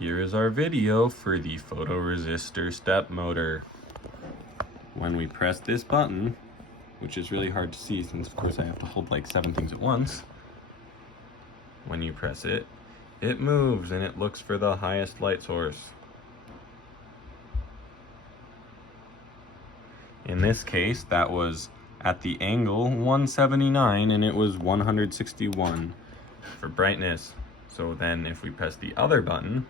Here is our video for the photoresistor step motor. When we press this button, which is really hard to see since of course I have to hold like 7 things at once, when you press it, it moves and it looks for the highest light source. In this case, that was at the angle 179 and it was 161 for brightness. So then if we press the other button,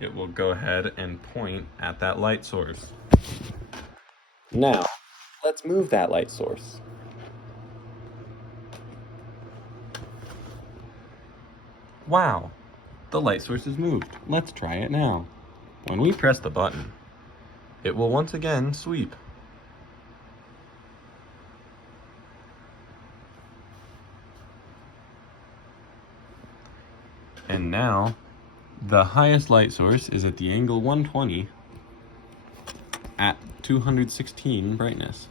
it will go ahead and point at that light source. Now, let's move that light source. Wow, the light source is moved. Let's try it now. When we press the button, it will once again sweep. And now, the highest light source is at the angle 120 at 216 brightness.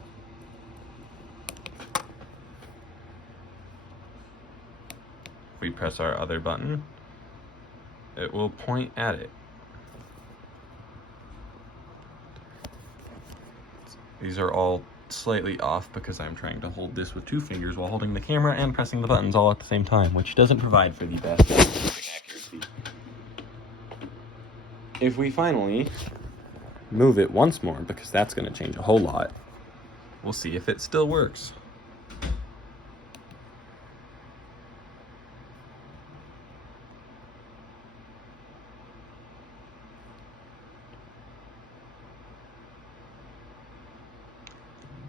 If we press our other button, it will point at it. These are all slightly off because I'm trying to hold this with 2 fingers while holding the camera and pressing the buttons all at the same time, which doesn't provide for the best accuracy. If we finally move it once more, because that's going to change a whole lot, we'll see if it still works.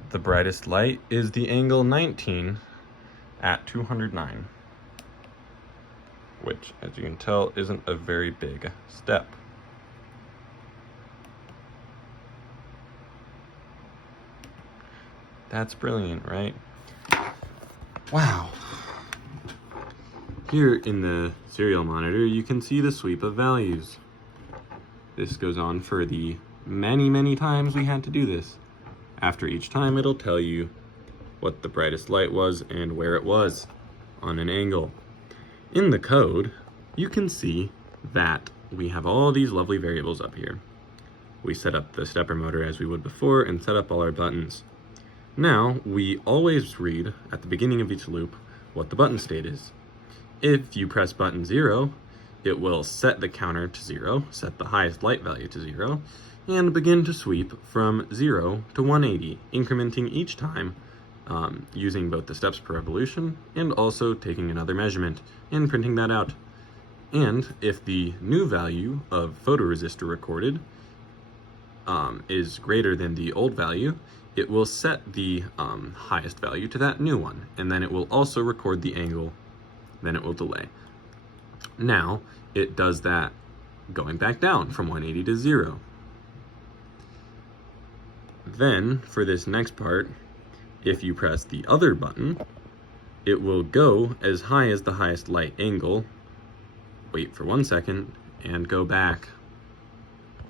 The brightest light is the angle 19 at 209, which, as you can tell, isn't a very big step. That's brilliant, right? Wow. Here in the serial monitor, you can see the sweep of values. This goes on for the many times we had to do this. After each time, it'll tell you what the brightest light was and where it was on an angle. In the code, you can see that we have all these lovely variables up here. We set up the stepper motor as we would before and set up all our buttons. Now, we always read at the beginning of each loop what the button state is. If you press button 0, it will set the counter to 0, set the highest light value to 0, and begin to sweep from 0 to 180, incrementing each time using both the steps per revolution and also taking another measurement and printing that out. And if the new value of photoresistor recorded is greater than the old value, it will set the highest value to that new one, and then it will also record the angle, then it will delay. Now, it does that going back down from 180 to 0. Then, for this next part, if you press the other button, it will go as high as the highest light angle, wait for 1 second, and go back